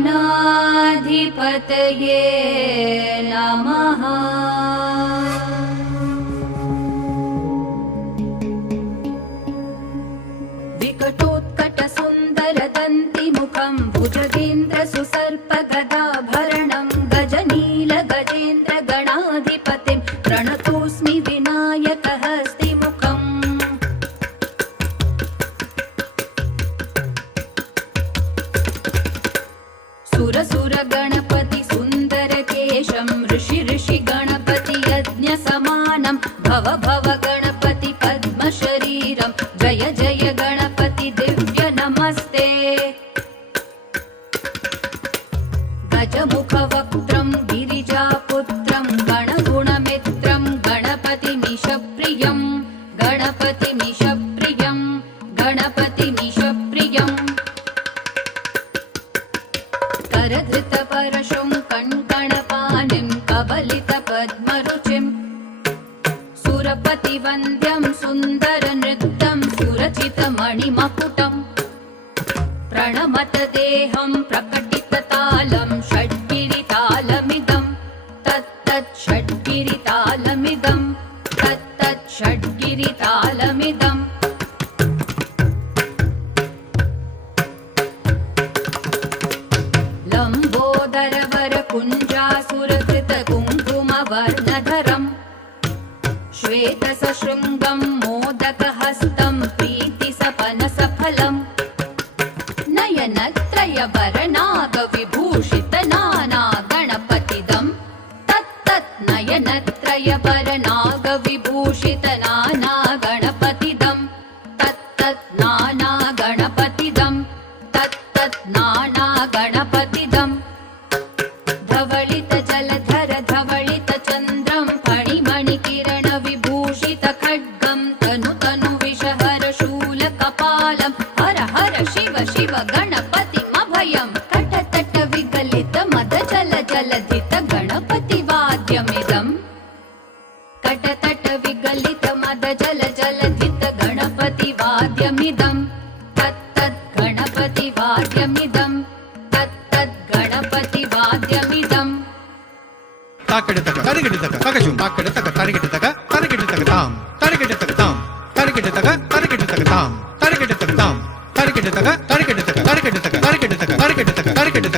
गणाधिपतये नमः। विकटोत्कटसुन्दरदन्तिमुखं भुजगेन्द्रसुसर्पगदाभरणं गजनीलगजेन्द्र गणाधिपतिं प्रणतोऽस्मि विनायकहस्तिमुखम्। सुरसुरगणपति सुन्दरकेशं ऋषि गणपति यज्ञसमानं भव भव गणपति पद्मशरीरं जय जय गणपति दिव्य नमस्ते। गजमुखवक्त्रं गिरिजापुत्रं गणगुणमित्रं गणपतिमीशप्रियं गणपतिमीशप्रियं गणपतिमीशप्रियम्। करधृतपरशुं कङ्कणपाणिं कबलितपद्मरुचिं सुरपतिवन्द्यं सुन्दरनृत्यं सुरचितमणिमकुटं प्रणमत देहं प्रकटिततालं षड्गिरितालमिदं तत्तत् षड्गिरितालमिदं तत्तत् षड्गिरितालमिदम्। लम्बोदरवरकुञ्जासुरकृतकुङ्कुमवर्णधरं श्वेतसशृङ्गं मोदकहस्तं प्रीतिसपनसफलं नयनत्रयभरनागविभूषितनाना गणपतिदं तत्तत् नयनत्रयभरनागविभूषितनाना गणपतिदं तत्तत् नाना गणपतिदं तत्तत् नाना गणपतिदम्। धवलित जलधर धवलित चन्द्रं फणिमणिकिरण विभूषित खड्गं तनु तनु विषहर शूलकपालं हर हर शिव शिव गणपतिमभयं कटतट विगलित मद जल जलधित गणपतिवाद्यमिदं कटतट विगलित मद जल जलधित गणपतिवाद्यमिदं तत्तद् गणपतिवाद्यमिदं तत्तद् गणपतिवाद्यमिदं। ताकड़तक तरिगिडतक तकजुम ताकड़तक तरिगिडतक तरिगिडतक ताम तरिगिडतक ताम तरिगिडतक तरिगिडतक ताम तरिगिडतक ताम तरिगिडतक तरिगिडतक तरिगिडतक तरिगिडतक तरिगिडतक तरिगिडतक